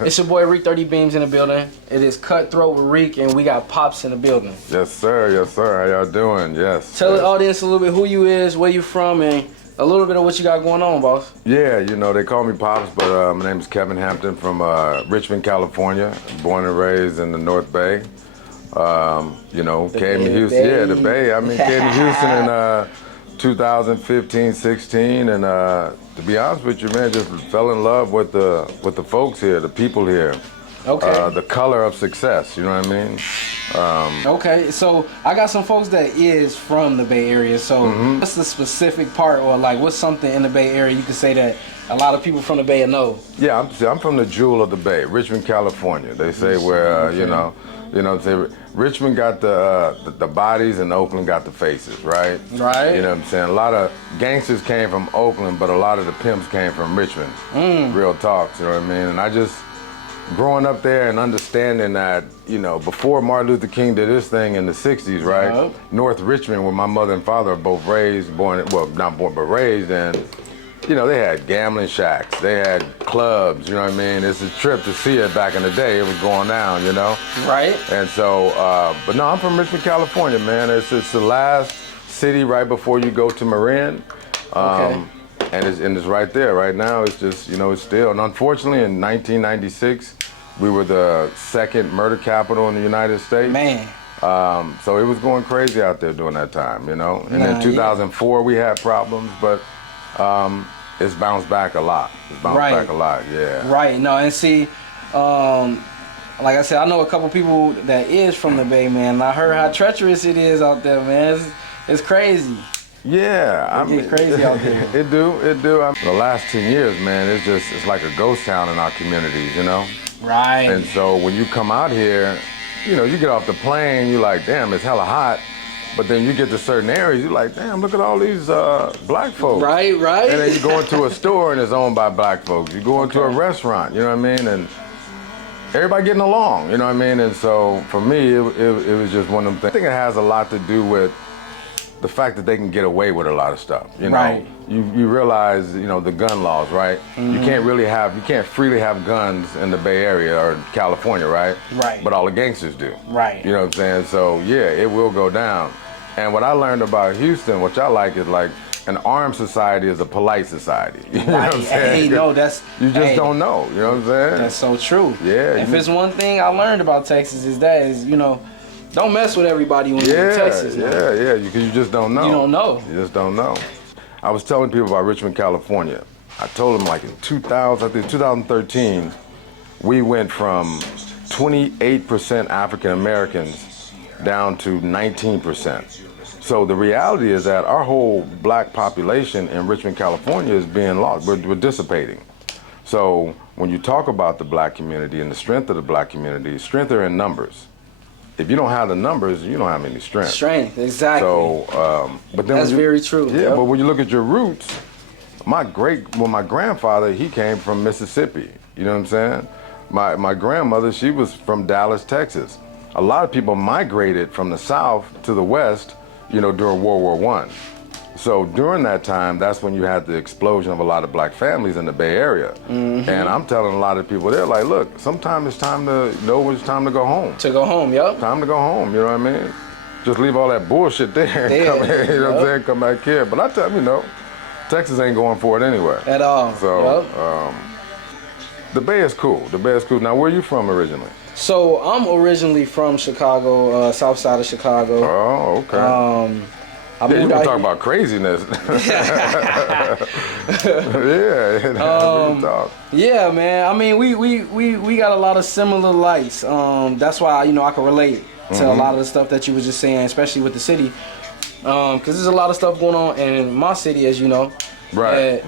It's your boy Reek 30 Beams in the building. It is Cutthroat with Reek, and we got Pops in the building. Yes, sir. Yes, sir. How y'all doing? Yes. Tell the audience a little bit who you is, where you from, and a little bit of what you got going on, boss. Yeah, you know, they call me Pops, but my name is Kevin Hampton from Richmond, California. Born and raised in the North Bay. You know, came to Houston. Yeah, the Bay. I mean, came to Houston in 2015, 16, and to be honest with you, man, just fell in love with the folks here, the people here. Okay. The color of success, you know what I mean? Okay, so I got some folks that is from the Bay Area. So what's the specific part, or like what's something in the Bay Area you could say that a lot of people from the Bay know? Yeah, I'm from the jewel of the Bay, Richmond, California. They say where you know, say Richmond got the bodies and Oakland got the faces, right? Right. You know what I'm saying? A lot of gangsters came from Oakland, but a lot of the pimps came from Richmond. Real talks, you know what I mean? And I just, growing up there and understanding that, you know, before Martin Luther King did his thing in the 60s, right? North Richmond, where my mother and father are both raised, not born, but raised, and you know, they had gambling shacks, they had clubs, you know what I mean? It's a trip to see it back in the day. It was going down, you know? Right. And so, but no, I'm from Richmond, California, man. It's the last city right before you go to Marin. Okay. And it's right there. Right now, it's just, you know, it's still, and unfortunately in 1996, we were the second murder capital in the United States. Man. So it was going crazy out there during that time, you know? And in 2004, we had problems, but it's bounced back a lot. It's bounced back a lot, yeah. Right, no, and see, like I said, I know a couple people that is from the Bay, man. And I heard how treacherous it is out there, man. It's crazy. Yeah, I mean, crazy out there. It do. I mean, the last 10 years, man, it's like a ghost town in our communities, you know? Right. And so when you come out here, you know, you get off the plane, you're like, damn, it's hella hot. But then you get to certain areas, you're like, damn, look at all these black folks. Right. And then you go into a store and it's owned by black folks. You go into a restaurant, you know what I mean? And everybody getting along, you know what I mean? And so for me, it was just one of them things. I think it has a lot to do with the fact that they can get away with a lot of stuff, you know? Right. You realize, you know, the gun laws, right? You can't freely have guns in the Bay Area or California, right? Right. But all the gangsters do. Right. You know what I'm saying? So yeah, it will go down. And what I learned about Houston, which I like, is like an armed society is a polite society. You know what I'm saying? Hey, no, that's... You just don't know, you know what I'm saying? That's so true. Yeah. If it's one thing I learned about Texas is you know, don't mess with everybody when you're in Texas. Yeah, because you just don't know. You don't know. You just don't know. I was telling people about Richmond, California. I told them like in 2013, we went from 28% African Americans down to 19%. So the reality is that our whole black population in Richmond, California is being lost. We're dissipating. So when you talk about the black community and the strength of the black community, strength are in numbers. If you don't have the numbers, you don't have any strength. Strength, exactly. So, but then that's very true. Yeah, but when you look at your roots, my grandfather, he came from Mississippi. You know what I'm saying? My grandmother, she was from Dallas, Texas. A lot of people migrated from the South to the West, you know, during World War I. So during that time, that's when you had the explosion of a lot of black families in the Bay Area. And I'm telling a lot of people, they're like, look, sometimes it's time to know when it's time to go home. To go home, yep. Time to go home, you know what I mean? Just leave all that bullshit there and come here, you know what I'm saying? Come back here. But I tell you, you know, Texas ain't going for it anyway. At all. So the Bay is cool. The Bay is cool. Now, where are you from originally? So I'm originally from Chicago, south side of Chicago. Oh, okay. Yeah, you can talk about craziness. Yeah, man. I mean, we got a lot of similar lights. That's why, you know, I can relate to a lot of the stuff that you were just saying, especially with the city. Because there's a lot of stuff going on in my city, as you know. Right.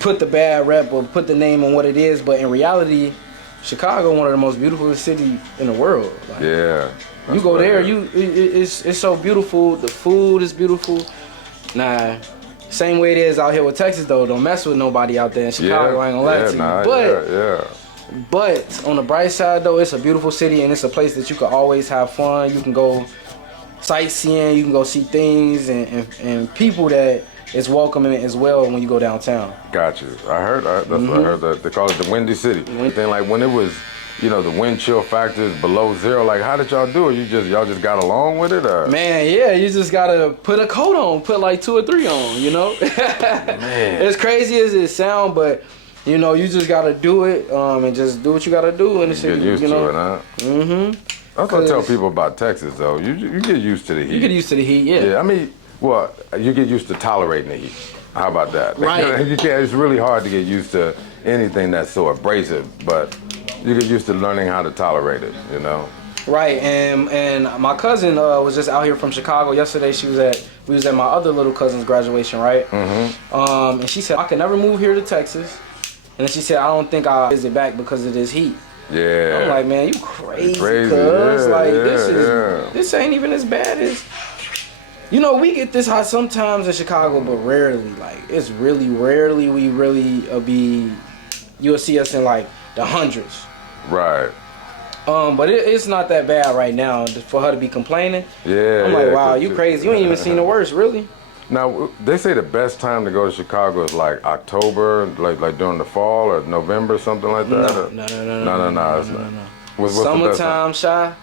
Put the bad rep or put the name on what it is, but in reality, Chicago, one of the most beautiful cities in the world. Like, yeah. You go there, it's so beautiful. The food is beautiful. Nah, same way it is out here with Texas though. Don't mess with nobody out there in Chicago. I ain't gonna lie to you. But But on the bright side, though, it's a beautiful city, and it's a place that you can always have fun. You can go sightseeing, you can go see things, and people that is welcoming as well when you go downtown. Got you. That's what I heard. That they call it the Windy City. Then like when it was, you know, the wind chill factor is below zero. Like, how did y'all do it? Y'all just got along with it, or? Man, yeah, you just gotta put a coat on, put like 2 or 3 on. You know, Man. As crazy as it sounds, but you know, you just gotta do it, and just do what you gotta do in the city. Get used to it, huh? Mm-hmm. That's what I tell people about Texas, though. You get used to the heat. You get used to the heat, yeah. Yeah, I mean, well, you get used to tolerating the heat. How about that? Right. You can't. It's really hard to get used to anything that's so abrasive, but you get used to learning how to tolerate it. You know. Right, and my cousin was just out here from Chicago yesterday. We was at my other little cousin's graduation, right? Mm-hmm. And she said I could never move here to Texas, and then she said I don't think I'll visit back because of this heat. Yeah. I'm like, man, you crazy, Crazy. cuz. Yeah, like, yeah, this ain't even as bad as... You know, we get this hot sometimes in Chicago, but rarely. Like, it's really rarely we really you'll see us in, like, the hundreds. Right. But it's not that bad right now for her to be complaining. Yeah. I'm like, wow, you crazy. You ain't even seen the worst, really. Now, they say the best time to go to Chicago is like October, like during the fall, or November, something like that? No. It's not. What's the best Summertime, Shy,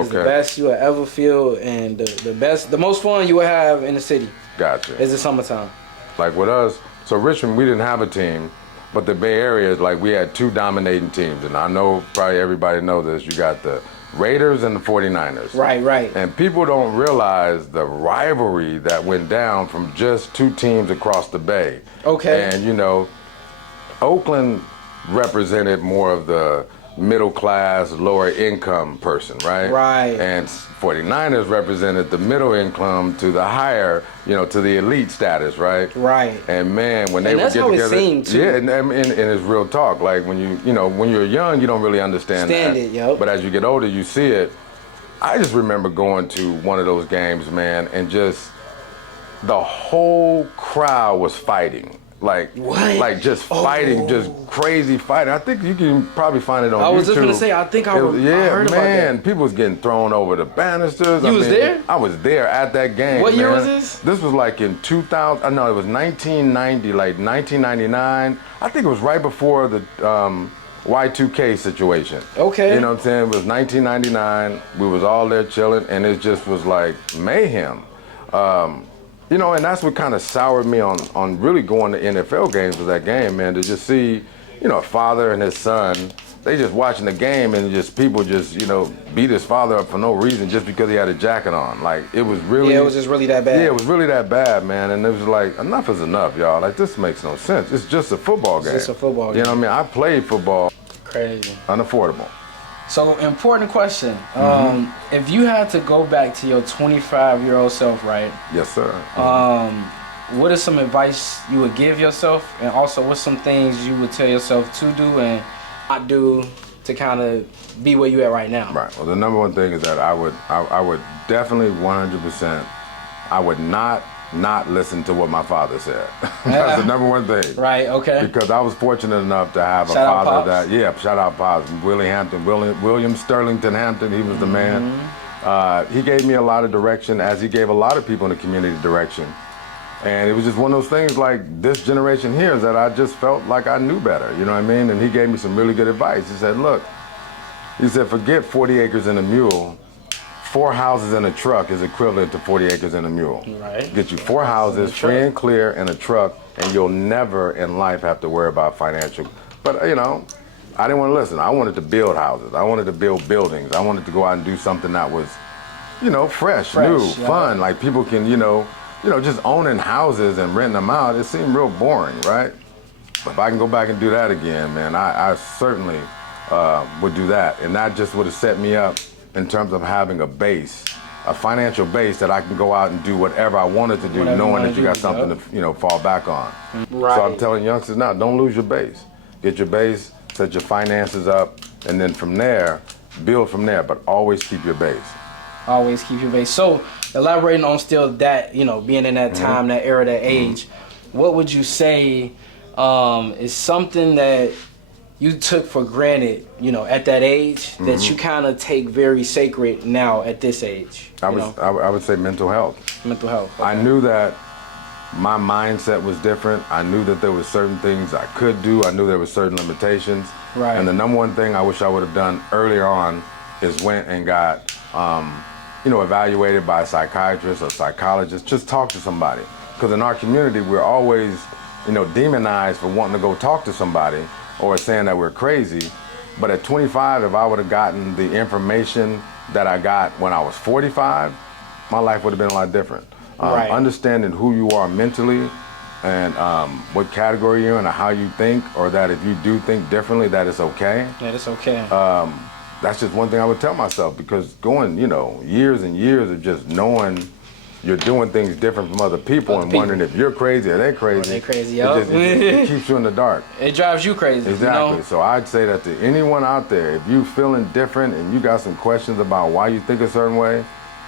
is the best you will ever feel, and the most fun you will have in the city. Gotcha. Is the summertime. Like with us, so Richmond, we didn't have a team, but the Bay Area is like we had 2 dominating teams, and I know probably everybody knows this. You got the Raiders and the 49ers. Right. And people don't realize the rivalry that went down from just 2 teams across the Bay. Okay. And, you know, Oakland represented more of the middle class, lower income person, right? Right. And 49ers represented the middle income to the higher, you know, to the elite status, right? Right. And man, when they would that's get how together, it seemed, too. yeah, and it's real talk. Like when when you're young, you don't really understand that. it, yep. But as you get older, you see it. I just remember going to one of those games, man, and just the whole crowd was fighting. Like, what? Like just fighting, just crazy fighting. I think you can probably find it on YouTube. I was just gonna say, I think I heard about that. People was getting thrown over the banisters. You was there? I was there at that game. What year man. was this? This was like in 2000. No, it was 1990, like 1999. I think it was right before the Y2K situation. Okay. You know what I'm saying? It was 1999. We was all there chilling, and it just was like mayhem. You know, and that's what kind of soured me on really going to NFL games was that game, man, to just see, you know, a father and his son, they just watching the game and just people just, you know, beat his father up for no reason just because he had a jacket on. Like, it was really... Yeah, it was just really that bad. Yeah, it was really that bad, man. And it was like, enough is enough, y'all. Like, this makes no sense. It's just a football game. It's just a football game. You know what I mean? I played football. Crazy. Unaffordable. So, important question. If you had to go back to your 25-year-old self, right? Yes, sir. What is some advice you would give yourself? And also, what's some things you would tell yourself to do and not do to kind of be where you at right now? Right. Well, the number one thing is that I would definitely 100%, I would not listen to what my father said. That's the number one thing. Right, okay. Because I was fortunate enough to have Shout a out father Pops. shout out Pops, William Sterlington Hampton, he was the man. He gave me a lot of direction, as he gave a lot of people in the community direction. And it was just one of those things like this generation here is that I just felt like I knew better, you know what I mean? And he gave me some really good advice. He said, look, he said, forget 40 acres and a mule. 4 houses and a truck is equivalent to 40 acres and a mule. Right. Get you 4 houses, free and clear, and a truck, and you'll never in life have to worry about financial. But, you know, I didn't want to listen. I wanted to build houses. I wanted to build buildings. I wanted to go out and do something that was, you know, fresh, new, yeah. fun. Like people can, you know, just owning houses and renting them out, it seemed real boring, right? But if I can go back and do that again, man, I certainly would do that. And that just would have set me up in terms of having a base, a financial base that I can go out and do whatever I wanted to do, knowing that you got something to, you know, fall back on. Right. So I'm telling youngsters now, don't lose your base. Get your base, set your finances up, and then from there, build from there, but always keep your base. Always keep your base. So, elaborating on still that, you know, being in that time, that era, that age, what would you say is something that you took for granted, you know, at that age that you kind of take very sacred now at this age? I would say mental health. Mental health. Okay. I knew that my mindset was different. I knew that there were certain things I could do. I knew there were certain limitations. Right. And the number one thing I wish I would have done earlier on is went and got, you know, evaluated by a psychiatrist or psychologist. Just talk to somebody. Because in our community, we're always, you know, demonized for wanting to go talk to somebody or saying that we're crazy. But at 25, if I would have gotten the information that I got when I was 45, my life would have been a lot different. Right. Understanding who you are mentally and what category you're in or how you think, or that if you do think differently, that it's okay. Yeah, it's okay. That's just one thing I would tell myself, because going, you know, years and years of just knowing you're doing things different from other people and wondering if you're crazy or they're crazy. They crazy, it keeps you in the dark. It drives you crazy. Exactly. You know? So I'd say that to anyone out there, if you feeling different and you got some questions about why you think a certain way,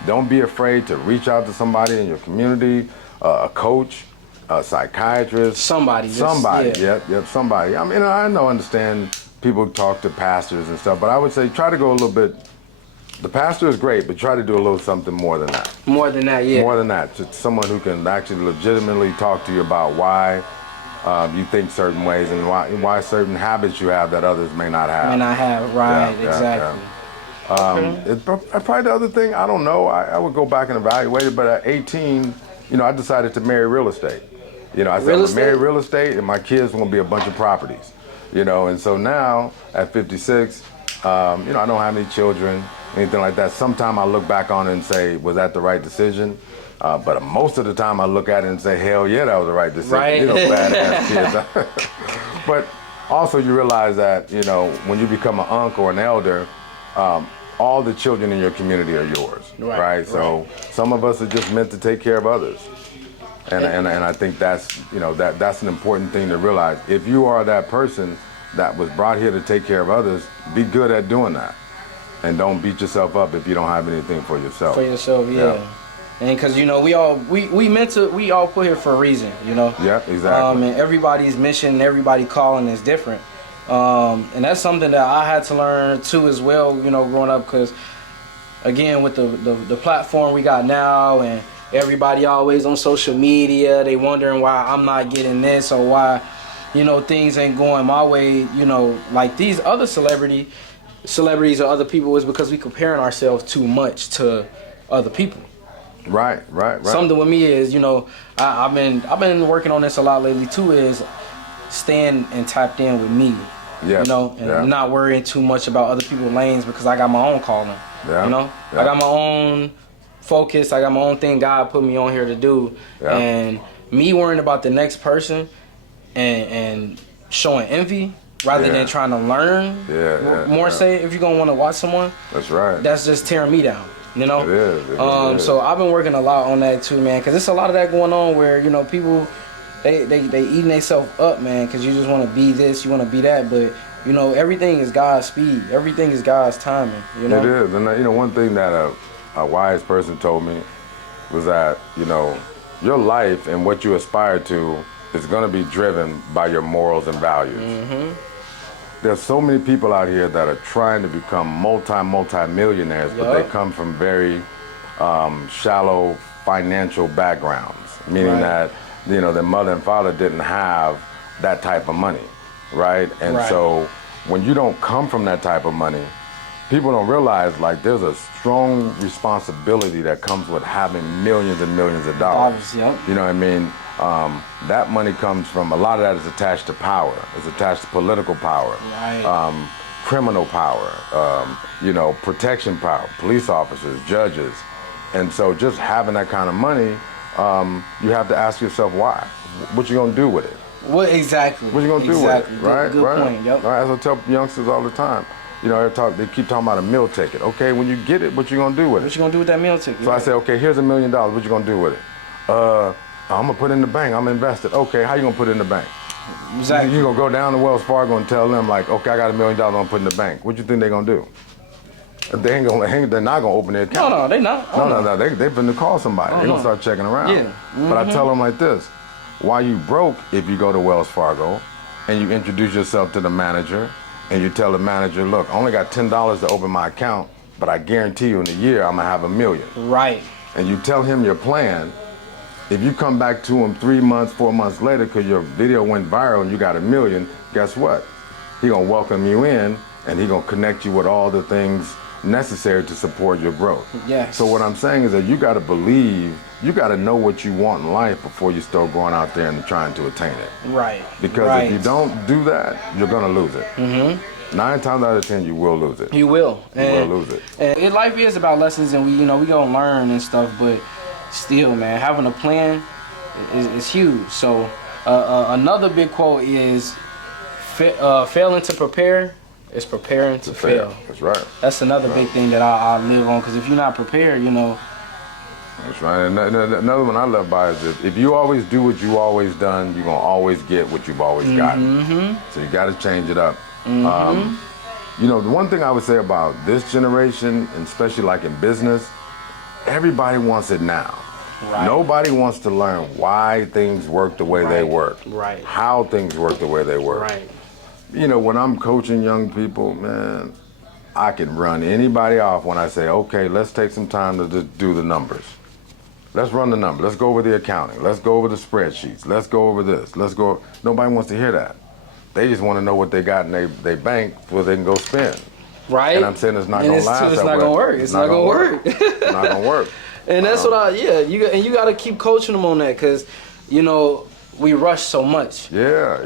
don't be afraid to reach out to somebody in your community, a coach, a psychiatrist. Somebody. Yeah. Yep, somebody. I mean, I understand people talk to pastors and stuff, but I would say try to go a little bit. The pastor is great, but try to do a little something more than that. More than that, yeah. More than that. Just someone who can actually legitimately talk to you about why you think certain ways and why certain habits you have that others may not have. May not have, right, Yeah, exactly. Probably the other thing, I don't know, I would go back and evaluate it, but at 18, you know, I decided to marry real estate. You know, I said I'm gonna marry real estate and my kids are gonna be a bunch of properties. You know, and so now at 56, you know, I don't have any children, anything like that. Sometime I look back on it and say, was that the right decision? But most of the time I look at it and say, hell yeah, that was the right decision. Right. You know, badass kids. But also you realize that, you know, when you become an uncle or an elder, all the children in your community are yours, right? So some of us are just meant to take care of others. And I think that's, you know, that's an important thing to realize. If you are that person that was brought here to take care of others, be good at doing that. And don't beat yourself up if you don't have anything for yourself. For yourself, yeah. And because, you know, we all put here for a reason, you know? Yeah, exactly. And everybody's mission, everybody calling is different. And that's something that I had to learn too as well, you know, growing up, because again, with the platform we got now, and everybody always on social media, they wondering why I'm not getting this or why, you know, things ain't going my way, you know, like these other celebrities or other people, is because we comparing ourselves too much to other people. Right. Something with me is, you know, I've been working on this a lot lately too, is staying and tapped in with me. Yeah. You know, and not worrying too much about other people's lanes, because I got my own calling. Yeah. You know, I got my own focus. I got my own thing God put me on here to do. Yeah. And me worrying about the next person and showing envy rather than trying to learn more. Say, if you're gonna want to watch someone, that's right. That's just tearing me down. You know. It is. So I've been working a lot on that too, man, because there's a lot of that going on where, you know, people. They eating themselves up, man, because you just want to be this, you want to be that, but, you know, everything is God's speed. Everything is God's timing, you know? It is, and, you know, one thing that a wise person told me was that, you know, your life and what you aspire to is going to be driven by your morals and values. Mm-hmm. There's so many people out here that are trying to become multi-millionaires, but they come from very shallow financial backgrounds, meaning that, you know, their mother and father didn't have that type of money, right? And so when you don't come from that type of money, people don't realize, like, there's a strong responsibility that comes with having millions and millions of dollars. You know what I mean? That money comes from, a lot of that is attached to power. It's attached to political power, criminal power, you know, protection power, police officers, judges. And so just having that kind of money, you have to ask yourself why. What you gonna do with it? What exactly? What you gonna do with it? Right, good point. Yep. Right. As I tell youngsters all the time, you know, they keep talking about a meal ticket. Okay, when you get it, what you gonna do with it? What you gonna do with that meal ticket? So I say, okay, here's $1 million. What you gonna do with it? I'm gonna put it in the bank. I'm gonna invest it. Okay, how you gonna put it in the bank? Exactly. You gonna go down to Wells Fargo and tell them, like, okay, I got $1 million. I'm gonna put in the bank. What you think they're gonna do? They're not gonna open their account. No, they not. No. They're gonna call somebody. They're gonna start checking around. Yeah. Mm-hmm. But I tell them like this: why you broke if you go to Wells Fargo and you introduce yourself to the manager and you tell the manager, look, I only got $10 to open my account, but I guarantee you in a year I'm gonna have $1 million. Right. And you tell him your plan. If you come back to him 3 months, 4 months later, because your video went viral and you got $1 million, guess what? He gonna welcome you in, and he gonna connect you with all the things necessary to support your growth. Yes. So what I'm saying is that you gotta believe, you gotta know what you want in life before you start going out there and trying to attain it. Right. Because if you don't do that, you're gonna lose it. 9 times out of 10, you will lose it. You will. You will lose it. And life is about lessons, and we gonna learn and stuff, but still, man, having a plan is huge. So another big quote is failing to prepare is preparing to fail. That's right. That's another big thing that I live on, because if you're not prepared, That's right. And another one I love by is if you always do what you always done, you're gonna always get what you've always gotten. So you gotta change it up. The one thing I would say about this generation, and especially like in business, everybody wants it now. Right. Nobody wants to learn why things work the way they work. Right. How things work the way they work. Right. When I'm coaching young people, man, I can run anybody off when I say, okay, let's take some time to just do the numbers. Let's run the numbers. Let's go over the accounting. Let's go over the spreadsheets. Let's go over this. Let's go. Nobody wants to hear that. They just want to know what they got in their bank so they can go spend. Right. And I'm saying it's not going to last. It's not going to work. It's not going to work. It's not going to work. And that's you got to keep coaching them on that, because, we rush so much. Yeah.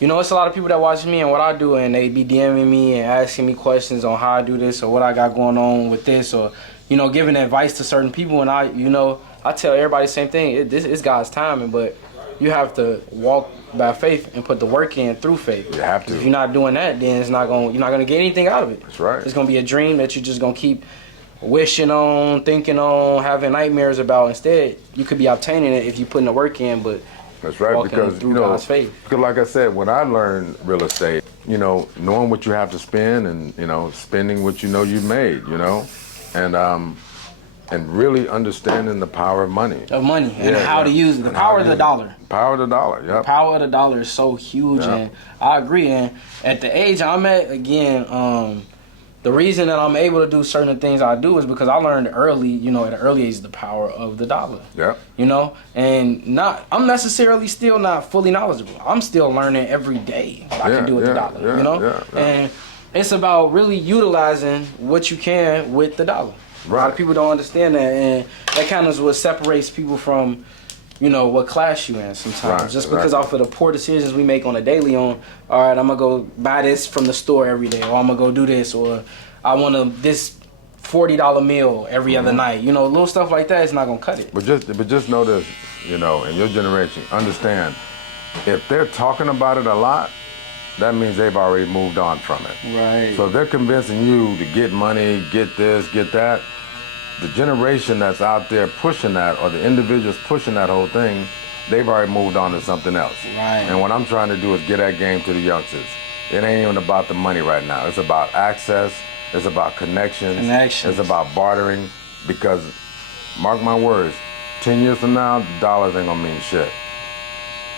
It's a lot of people that watch me and what I do, and they be DMing me and asking me questions on how I do this or what I got going on with this, or, giving advice to certain people. And I tell everybody the same thing. It's God's timing, but you have to walk by faith and put the work in through faith. You have to. If you're not doing that, then you're not gonna get anything out of it. That's right. It's gonna be a dream that you're just gonna keep wishing on, thinking on, having nightmares about. Instead, you could be obtaining it if you putting the work in, but that's right, because through God's faith. Because like I said, when I learned real estate, knowing what you have to spend and spending what you've made, and really understanding the power of money. And how to use it. The power of the dollar. Power of the dollar, yeah. The power of the dollar is so huge, and I agree. And at the age I'm at, again, the reason that I'm able to do certain things I do is because I learned early, at an early age, the power of the dollar. Yeah. And I'm necessarily still not fully knowledgeable. I'm still learning every day what I can do with the dollar, And it's about really utilizing what you can with the dollar. Right. A lot of people don't understand that, and that kind of is what separates people from, what class you in sometimes. Right, Just because off of the poor decisions we make on a daily all right, I'm going to go buy this from the store every day, or I'm going to go do this, or I want this $40 meal every other night. Little stuff like that is not going to cut it. But just know this, in your generation, understand, if they're talking about it a lot, that means they've already moved on from it. Right. So if they're convincing you to get money, get this, get that, the generation that's out there pushing that, or the individuals pushing that whole thing, they've already moved on to something else. Right. And what I'm trying to do is get that game to the youngsters. It ain't even about the money right now. It's about access. It's about connections. It's about bartering, because, mark my words, 10 years from now, the dollars ain't gonna mean shit.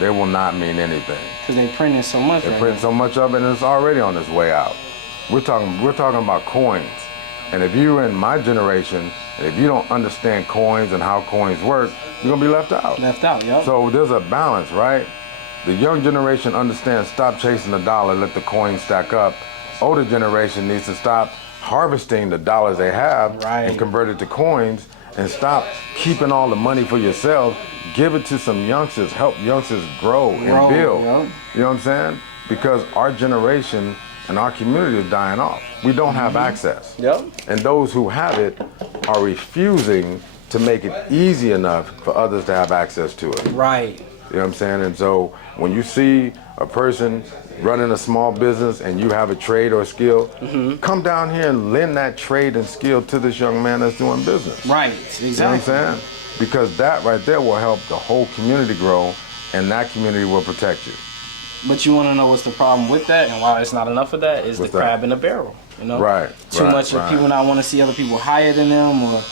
They will not mean anything. Because they printing so much. They're printing so much of it, and it's already on its way out. We're talking about coins. And if you're in my generation, and if you don't understand coins and how coins work, you're gonna be left out. Yep. So there's a balance, right? The young generation understands, stop chasing the dollar, let the coins stack up. Older generation needs to stop harvesting the dollars they have and convert it to coins, and stop keeping all the money for yourself. Give it to some youngsters, help youngsters grow and build. Yep. You know what I'm saying? Because our generation and our community is dying off. We don't have access. Yep. And those who have it are refusing to make it easy enough for others to have access to it. Right. You know what I'm saying? And so when you see a person running a small business and you have a trade or a skill, come down here and lend that trade and skill to this young man that's doing business. Right, exactly. You know what I'm saying? Because that right there will help the whole community grow, and that community will protect you. But you want to know what's the problem with that, and why it's not enough of that, is What's the crab in the barrel. Right. Too much of people not want to see other people higher than them, or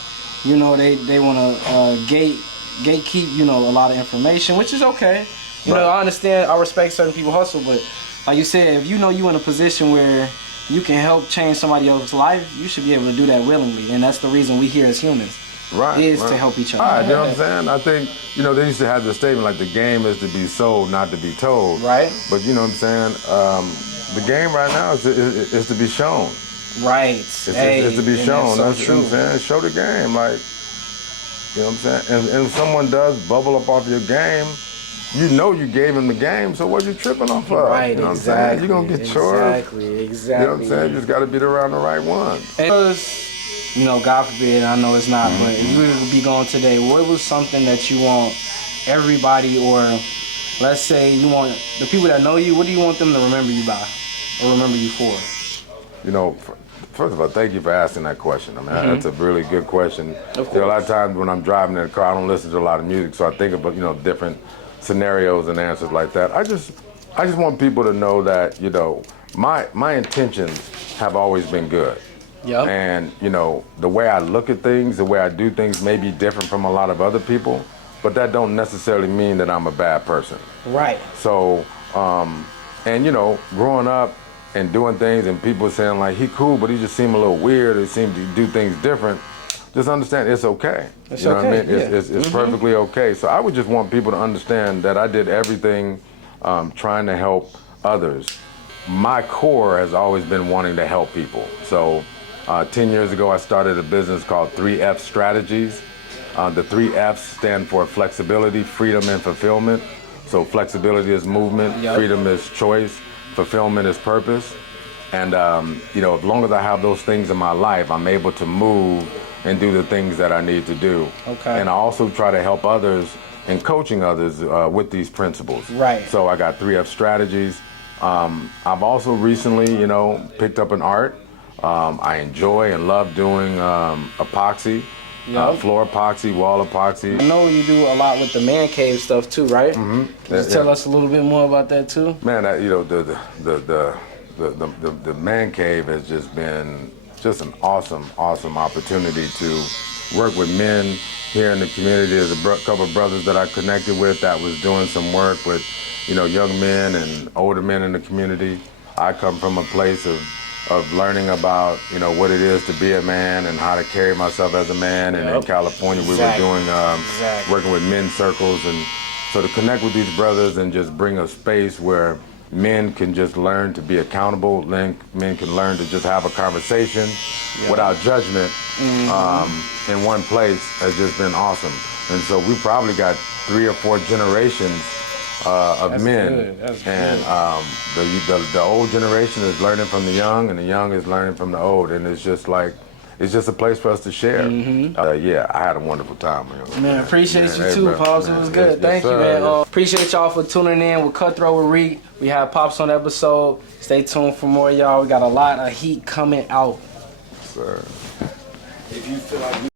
they want to gatekeep a lot of information, which is okay. I understand, I respect certain people hustle, but like you said, if you know you in a position where you can help change somebody else's life, you should be able to do that willingly. And that's the reason we here as humans. Right. Is to help each other. All right, you know what I'm saying? I think, you know, they used to have the statement like the game is to be sold, not to be told. Right. But you know what I'm saying? The game right now is to be shown. Right. It's to be shown. That's You know what I'm saying? Show the game. Like, you know what I'm saying? And if someone does bubble up off your game, you know you gave him the game, so what you tripping off of? Right, you know exactly. You're going to get yours. Exactly. You know what I'm saying? You just got to be around the right one. Because, you know, God forbid, I know it's not, but if you were to be gone today, what was something that you want everybody, or let's say you want the people that know you, what do you want them to remember you by or remember you for? You know, first of all, thank you for asking that question. I mean, that's a really good question. Of course. You know, a lot of times when I'm driving in the car, I don't listen to a lot of music, so I think about, you know, different scenarios and answers like that. I just want people to know that, you know, my intentions have always been good. Yep. And, you know, the way I look at things, the way I do things may be different from a lot of other people, but that don't necessarily mean that I'm a bad person. Right. So, and, you know, growing up and doing things and people saying like, he cool, but he just seemed a little weird, he seemed to do things different, just understand it's okay. It's you know okay, what I mean? yeah. It's perfectly okay. So I would just want people to understand that I did everything trying to help others. My core has always been wanting to help people. So 10 years ago, I started a business called 3F Strategies. The 3 F's stand for flexibility, freedom, and fulfillment. So flexibility is movement, freedom is choice, fulfillment is purpose. And you know, as long as I have those things in my life, I'm able to move and do the things that I need to do. Okay. And I also try to help others and coaching others with these principles. Right. So I got 3F Strategies. I've also recently, you know, picked up an art. I enjoy and love doing epoxy, floor epoxy, wall epoxy. I know you do a lot with the man cave stuff too, right? Can you tell us a little bit more about that too? Man, you know, the man cave has just been just an awesome opportunity to work with men here in the community. There's a couple of brothers that I connected with that was doing some work with, you know, young men and older men in the community. I come from a place of learning about, you know, what it is to be a man and how to carry myself as a man. And in California, we were doing, working with men's circles. And so to connect with these brothers and just bring a space where men can just learn to be accountable, men can learn to just have a conversation without judgment in one place has just been awesome. And so we probably got 3 or 4 generations of men, and the old generation is learning from the young, and the young is learning from the old, and it's just like, it's just a place for us to share. Yeah, I had a wonderful time. Man, appreciate you too, Pops. It was good. Thank you, man. Appreciate y'all for tuning in with Cutthroat with REEK. We have Pops on the episode. Stay tuned for more, y'all. We got a lot of heat coming out. Sir. If you feel like